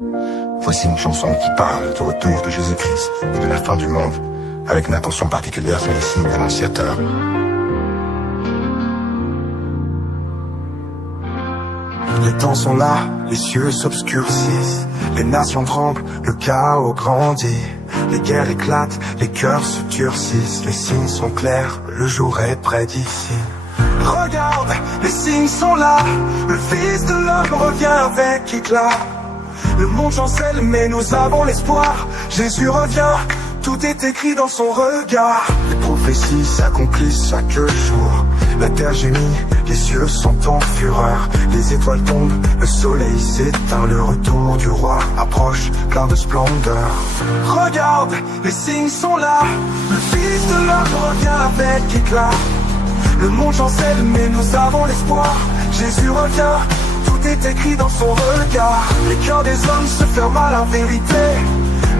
Voici une chanson qui parle du retour de Jésus-Christ et de la fin du monde, avec une attention particulière sur les signes annonciateurs. Les temps sont là, les cieux s'obscurcissent, les nations tremblent, le chaos grandit. Les guerres éclatent, les cœurs se durcissent, les signes sont clairs, le jour est près d'ici. Regarde, les signes sont là, le Fils de l'homme revient avec éclat. Le monde chancelle mais nous avons l'espoir, Jésus revient, tout est écrit dans son regard. Les prophéties s'accomplissent chaque jour, la terre gémit, les cieux sont en fureur. Les étoiles tombent, le soleil s'éteint, le retour du roi approche plein de splendeur. Regarde, les signes sont là, le Fils de l'homme revient avec éclat. Le monde chancelle mais nous avons l'espoir, Jésus revient, tout est écrit dans son regard. Les cœurs des hommes se ferment à la vérité,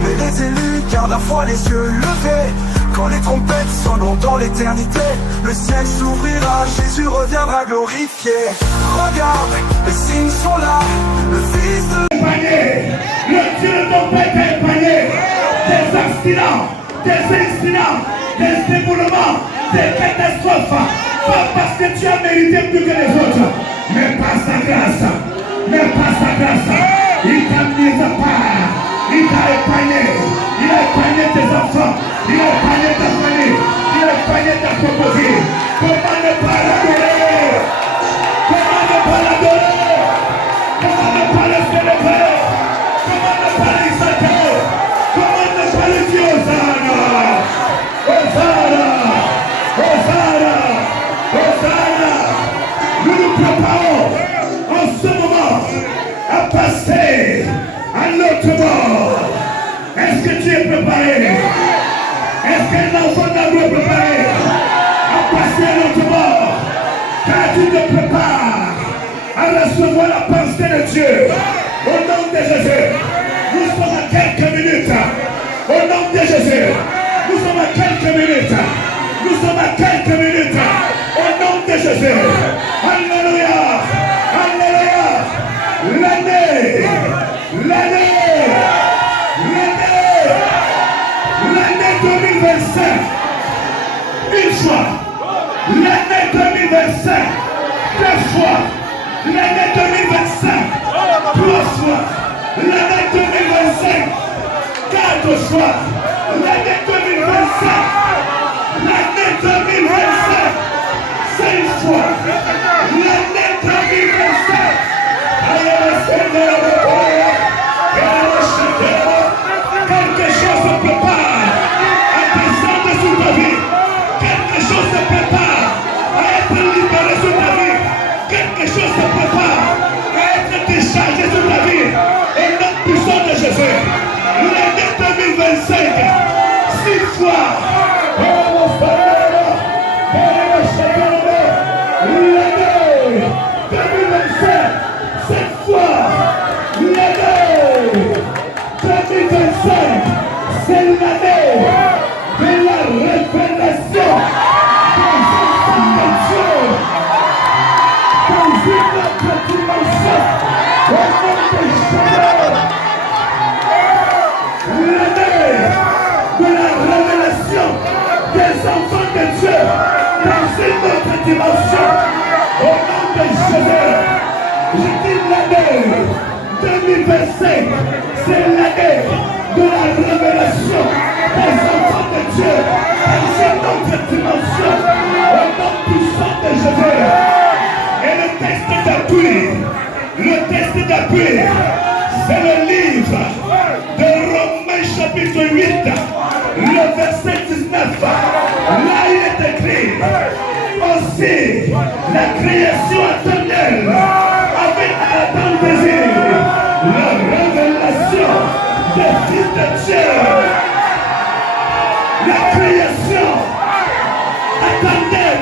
mais les élus gardent la foi les yeux levés. Quand les trompettes sonneront dans l'éternité, le ciel s'ouvrira, Jésus reviendra glorifié. Regarde, les signes sont là, le Fils de panier, le Dieu de ton père t'a épargné des accidents, des incidents, des éboulements, des catastrophes. Pas parce que tu as mérité plus que les autres, mais par sa grâce, il t'a mis à part, il t'a épargné, il a épargné tes enfants, il a épargné ta famille, il a épargné ta proposition. Comment ne pas l'adorer? Comment ne pas l'adorer? Comment ne pas le célébrer? Comment ne pas l'exalter? Comment ne pas le dire Hosanna? Hosanna! Hosanna! Hosanna! Nous nous préparons en ce moment à passer à notre mort. Est-ce que tu es préparé? Est-ce qu'un enfant d'amour est préparé à passer à notre mort? Car tu te prépares à recevoir la pensée de Dieu. Au nom de Jésus, nous sommes à quelques minutes. Au nom de Jésus, nous sommes à quelques minutes. Nous sommes à quelques minutes. Au nom de Jésus. Alléluia. Alléluia. L'année 2025. Une fois. L'année 2025. Deux fois. L'année 2025. Trois fois. L'année 2025. Quatre fois. L'année 2025. L'année 2025. Cinq fois. L'année 2025. Quelque chose se prépare à descendre sur ta vie. Quelque chose se prépare à être libéré sur ta vie. Quelque chose se prépare à être déchargé sur ta vie. Au nom puissant de Jésus. L'année 2025. 6 fois. L'année 2025. 7 fois. L'année 2025. C'est l'année de la révélation dans une autre dimension. Au nom de Jésus. L'année de la révélation des enfants de Dieu dans une autre dimension. Au nom de Jésus. Je dis l'année 2025, c'est l'année de la révélation des enfants de Dieu dans une autre dimension. Au nom puissant de Jésus. Et le texte d'appui, c'est le livre de Romains chapitre 8, le verset 19. Là il est écrit, aussi la création éternelle avec un désir la révélation des fils de Dieu. La création attendait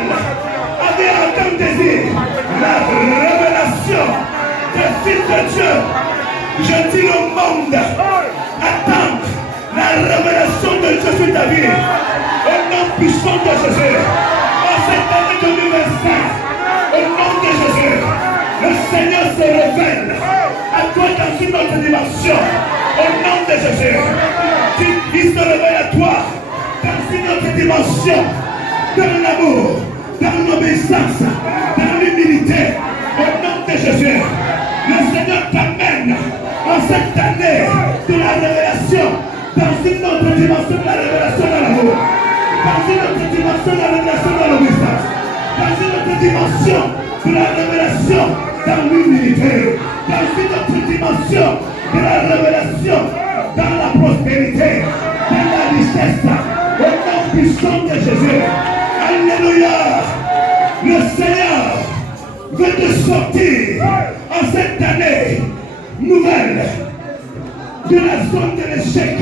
avec un grand désir la révélation des fils de Dieu. Je dis au monde, attends la révélation de Dieu sur ta vie. Au nom puissant de Jésus. En cette année 2025, au nom de Jésus. Le Seigneur se révèle à toi dans une autre dimension. Au nom de Jésus. Il se révèle à toi dans une autre dimension. Dans l'amour, dans l'obéissance, dans l'humilité. Au nom de Jésus. Le Seigneur t'amène en cette année de la révélation dans une autre dimension de la révélation dans l'amour. Dans une autre dimension de la révélation dans l'obéissance. Dans une autre dimension de la révélation dans l'humilité. Dans une autre dimension de la révélation dans la prospérité, dans la richesse. Au nom puissant de Jésus. Alléluia. Le Seigneur veut te sortir en cette année nouvelle de la zone de l'échec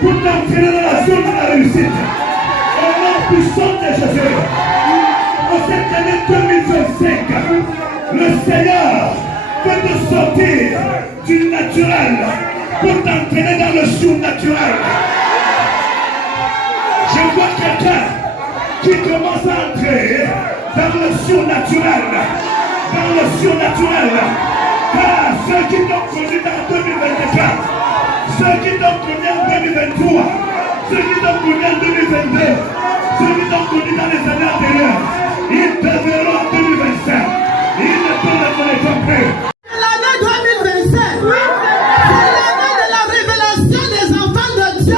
pour t'entraîner dans la zone de la réussite. Au nom puissant de Jésus. En cette année 2025, le Seigneur veut te sortir du naturel pour t'entraîner dans le surnaturel. Je vois quelqu'un qui commence à entrer dans le surnaturel. Dans le surnaturel. Car ceux qui t'ont connu dans 2024, ceux qui t'ont connu en 2023, ceux qui t'ont connu en 2022, ceux qui t'ont connu dans les années antérieures, ils te verront en 2025. Ils ne te reconnaîtront plus. L'année 2025, c'est l'année de la révélation des enfants de Dieu.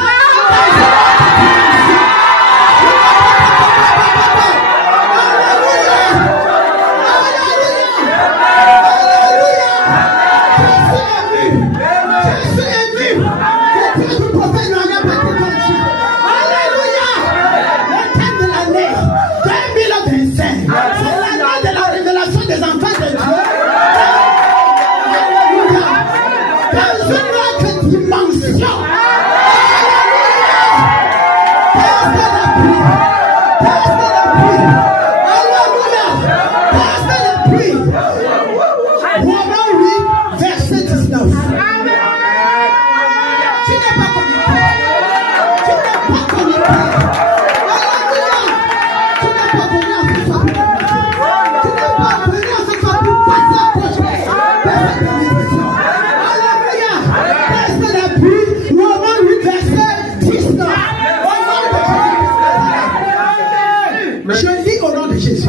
Je dis au nom de Jésus.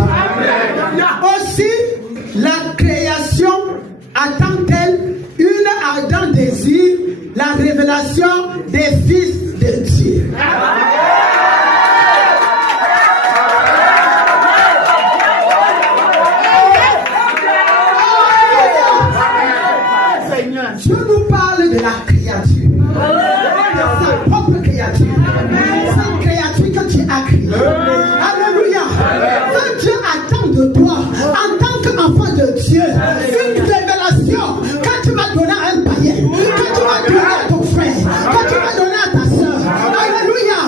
Aussi, la création attend-elle une ardent désir, la révélation des fils de Dieu. Dieu nous parle de la créature, de sa propre créature, cette créature que tu as créée. Alléluia. Que Dieu attend de toi en tant qu'enfant de Dieu une révélation que tu vas donner à un païen, que tu vas donner à ton frère, que tu vas donner à ta soeur. Alléluia.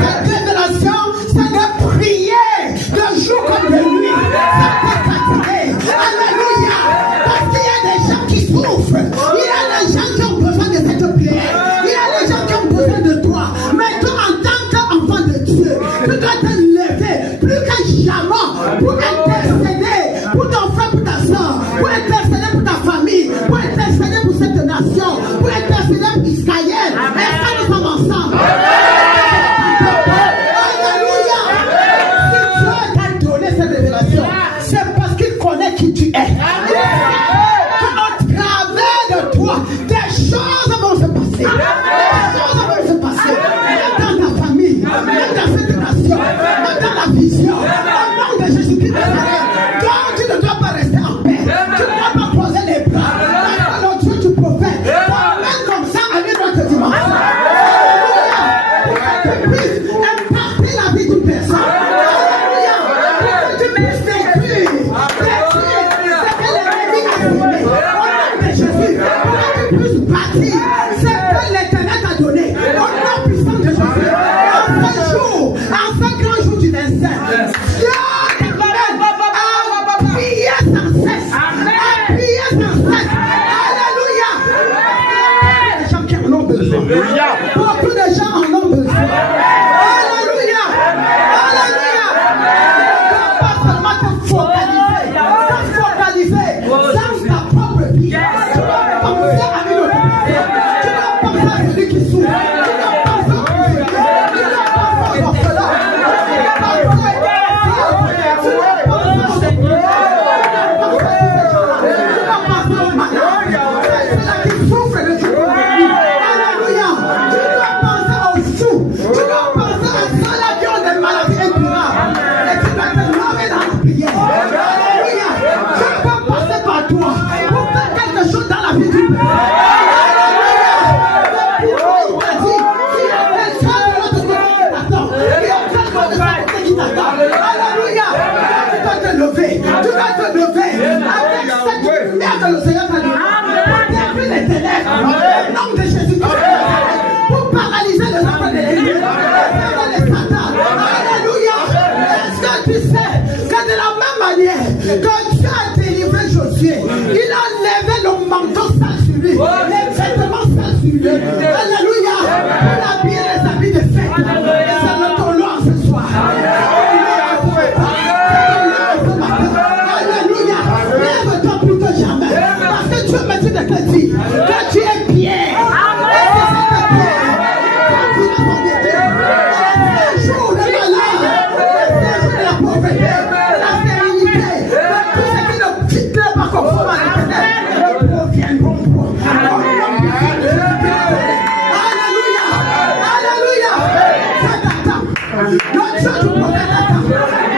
Cette révélation, c'est de prier de jour comme de nuit. Ça peut fatiguer. Alléluia. Parce qu'il y a des gens qui souffrent. Il y a des gens qui ont besoin de cette prière. Il y a des gens qui ont besoin de toi. Mais toi, en tant qu'enfant de Dieu, tu dois te lever plus que jamais pour intercéder pour ton frère, pour ta soeur, pour intercéder pour ta famille, pour intercéder pour cette nation, pour intercéder pour Israël. Est-ce que nous sommes ensemble? Alléluia! Si Dieu t'a donné cette révélation, c'est parce qu'il connaît qui tu es. Qu'au travers de toi, des choses vont se passer. Des choses vont se passer. Même dans ta famille, même dans cette nation, même dans la vision. Au nom de Jésus-Christ de Nazareth. Donc tu ne dois pas rester en paix. Tu ne dois pas poser les bras. Parce que le Dieu du prophète t'emmène comme ça à une autre dimension. Alléluia. Pour que tu puisses impacter la vie d'une personne. Alléluia. Pour que tu puisses détruire ce que l'ennemi a semé. Au nom de Jésus. Pour que tu puisses bâtir ce que l'Éternel t'a donné. Au nom puissant de Jésus. En ce jour, en ce grand jour du 25. Dieu t'appelle à prier sans cesse. À prier sans cesse. Alléluia. Les gens qui en ont besoin. Beaucoup de gens en ont besoin. Alléluia. Alléluia. Ne dois pas seulement te focaliser dans pas à celui qui souffre. Tu dois penser au prisonnier. Tu dois penser aux orphelins. Tu dois penser aux pauvres. Tu dois penser aux opprimés. Tu dois penser aux malades. C'est là qui souffrent de Dieu. Alléluia. Tu dois penser aux fous. Tu dois penser à ceux-là qui ont des maladies incurables. Et tu dois te nommer dans la prière. Alléluia. Je peux passer par toi pour faire quelque chose dans la vie du Père. Alléluia. Le Père t'a dit, il y a quelqu'un de l'autre côté qui t'attend. Il y a quelqu'un de l'autre côté qui t'attend. Alléluia. Tu dois te lever. Tu dois te lever. Avec cette lumière que le Seigneur t'a donnée. Pour détruire les ténèbres. Au nom de Jésus-Christ. Pour paralyser les enfants de l'ennemi. Pour les satans. Alléluia. Est-ce que tu sais que de la même manière que Dieu a délivré Josué, il a levé le manteau sale sur lui, les vêtements sales sur lui. Alléluia. Pour habiller les habits de fête. Et c'est notre loi ce soir. Alléluia. Lève-toi plus que jamais. Parce que Dieu me dit de te dire que tu es Pierre. Et que cette pierre, quand tu l'as converti, le séjour de malheur, le séjour de la pauvreté, la sérénité, tout ce qui ne quitte pas conforme à l'éternel, proviendront pour. Alléluia. Alléluia. Dieu t'attend. Le Dieu du prophète attend.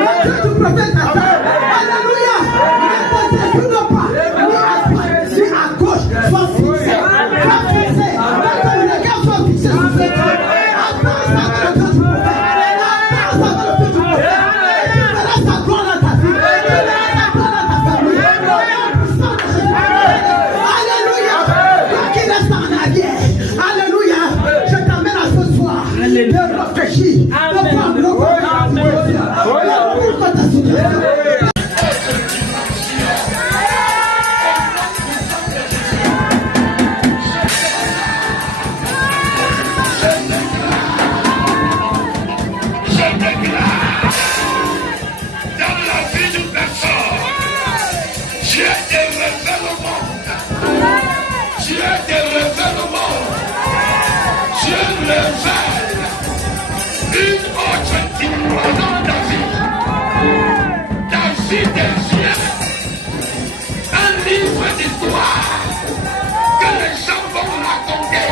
Le Dieu du prophète attend. Alléluia. Ne te détourne pas. Ni à droite, ni à gauche. Sois fixé. Sois fixé. Que ton regard soit fixé sur ce Dieu. Attends ça de le Dieu du prophète. Attends ça de le Dieu du prophèt. Et tu verras sa gloire dans ta vie. Tu verras sa gloire dans ta famille. Au nom puissant de Jésus-Christ. Alléluia. Toi qui restes en arrière. Alléluia. Je t'amène à ce soir. De réfléchir. De prendre le corps de ta situation. De prendre ta situation. Je déclare dans la vie d'une personne, Dieu te révèle au monde. Dieu te révèle au monde. Dieu révèle une autre dimension dans ta vie. David devient un livre d'histoire que les gens vont raconter.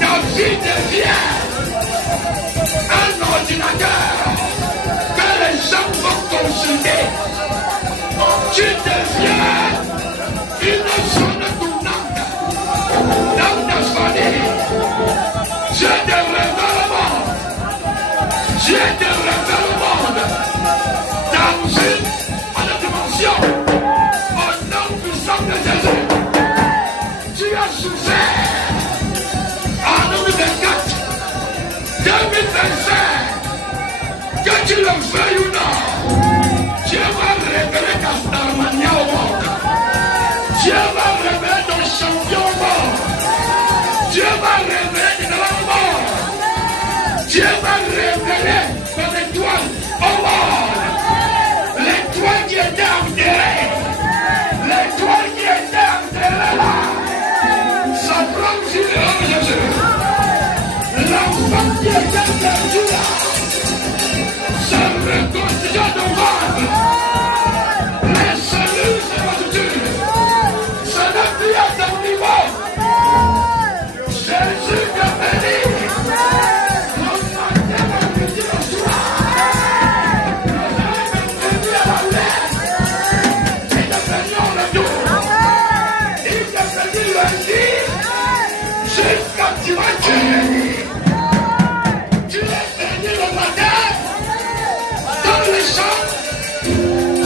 David devient un ordinateur que les gens vont consulter. Tu deviens une zone tournante dans ta famille. Dieu te révèle le monde. Dieu te révèle le monde dans une autre dimension. Au nom puissant de Jésus, tu as souffert en 2024. 2025, que tu le veuilles ou non, Dieu va révéler ta starmania au monde. Dieu va révéler ton champion au monde. Dieu va révéler tes talents au monde. Dieu va révéler ton étoile au monde. L'étoile qui était enterrée. L'étoile qui était enterrée là. Ça prend sur le Jésus. L'enfant qui était perdu là se reconstitue devant. Les cellules se restituent. Ce n'est plus à ton niveau. Jésus te bénit. Le matin, le midi, le soir. Nous allons bénir à la lettre. Et te bénir le jour. Il te bénit lundi. Jusqu'à dimanche. Tu es béni le matin, dans les champs,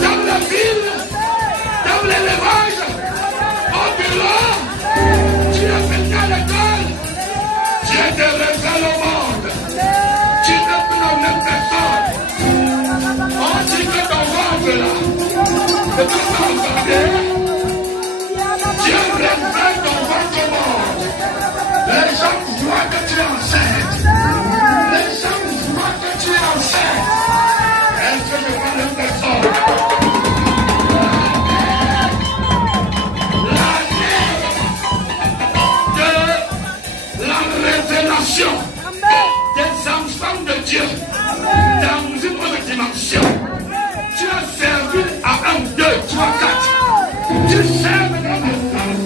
dans la ville, dans l'élevage, au bureau. Tu es béni à l'école. Dieu te révèle au monde. Tu n'es plus la même personne. On dit que ton ventre là, que ton ventre. Dieu révèle ton ventre au monde. Les gens voient que tu es enceinte. Les gens voient que tu es enceinte. Est-ce que je parle de personne? L'année de révélation des enfants de Dieu dans une autre dimension. Tu as servi à 1, 2, 3, 4. Tu sers maintenant à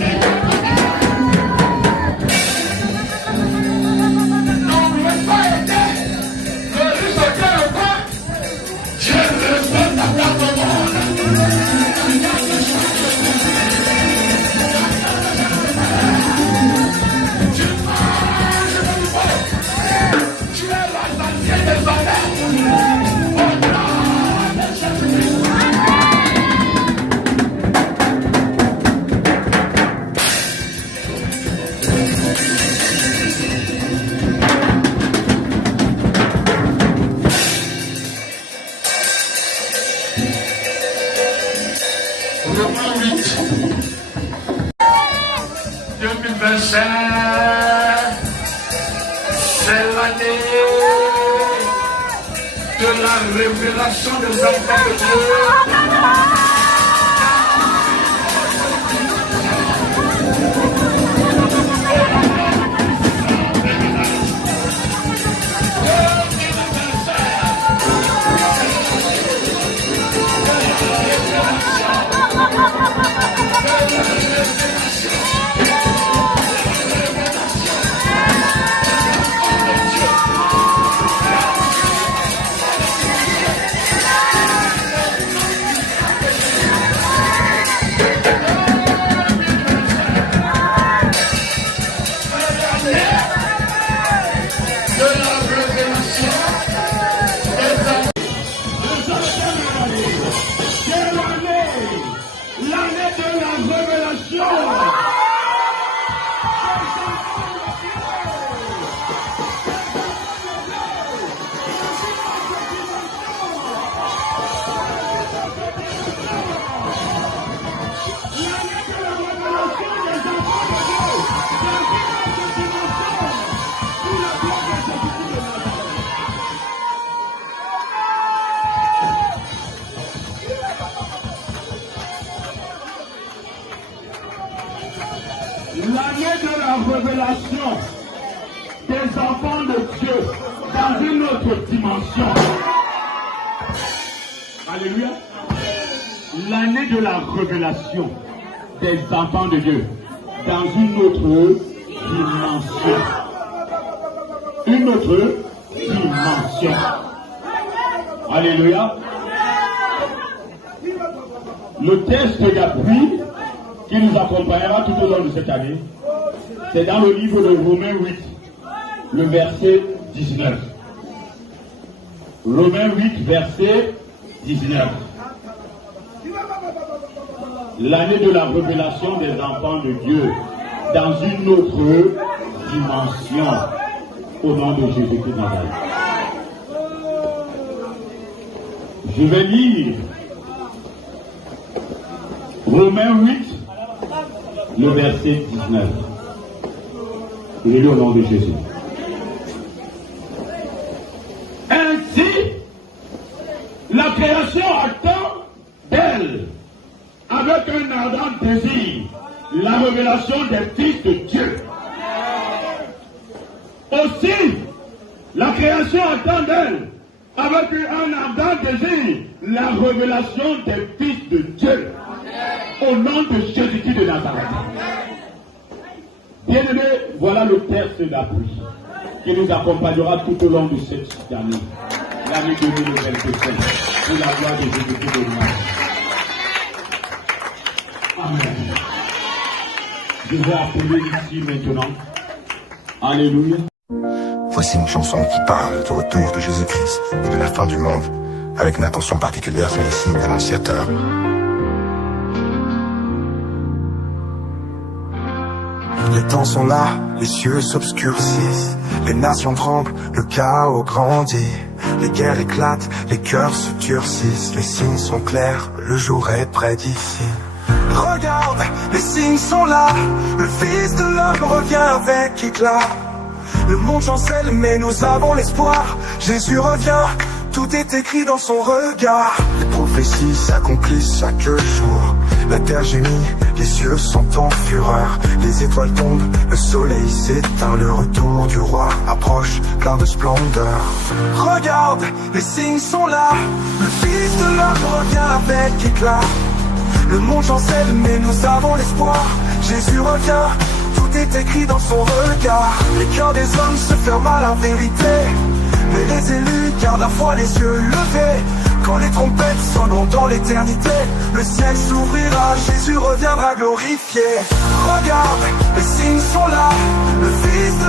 c'est l'année de la révélation des enfants de Dieu. L'année de la révélation des enfants de Dieu dans une autre dimension. Alléluia. L'année de la révélation des enfants de Dieu dans une autre dimension. Une autre dimension. Alléluia. Le texte d'appui qui nous accompagnera tout au long de cette année, c'est dans le livre de Romains 8, le verset 19. Romains 8, verset 19. L'année de la révélation des enfants de Dieu dans une autre dimension, au nom de Jésus-Christ de Nazareth. Je vais lire Romains 8, le verset 19. Je lis au nom de Jésus. Ainsi, la création attend d'elle, avec un ardent désir, la révélation des fils de Dieu. Aussi, la création attend d'elle, avec un ardent désir, la révélation des fils de Dieu. Au nom de Jésus-Christ de Nazareth. Bien-aimés, voilà le texte d'appui qui nous accompagnera tout au long de cette année, l'année 2025, pour la gloire de Jésus-Christ de Nazareth. Amen. Je vais appeler ici maintenant. Alléluia. Voici une chanson qui parle du retour de Jésus-Christ et de la fin du monde, avec une attention particulière sur les signes annonciateurs. Les temps sont là, les cieux s'obscurcissent, les nations tremblent, le chaos grandit, les guerres éclatent, les cœurs se durcissent, les signes sont clairs, le jour est près d'ici. Regarde, les signes sont là, le Fils de l'homme revient avec éclat. Le monde chancelle mais nous avons l'espoir, Jésus revient, tout est écrit dans son regard. Les prophéties s'accomplissent chaque jour, La terre gémit, les cieux sont en fureur. Les étoiles tombent, le soleil s'éteint. Le retour du roi approche, plein de splendeur. Regarde, les signes sont là. Le fils de l'homme revient avec éclat. Le monde chancelle, mais nous avons l'espoir. Jésus revient, tout est écrit dans son regard. Les cœurs des hommes se ferment à la vérité, mais les élus gardent la foi les yeux levés. Quand les trompettes sonneront dans l'éternité, le ciel s'ouvrira, Jésus reviendra glorifié. Regarde, les signes sont là, le Fils de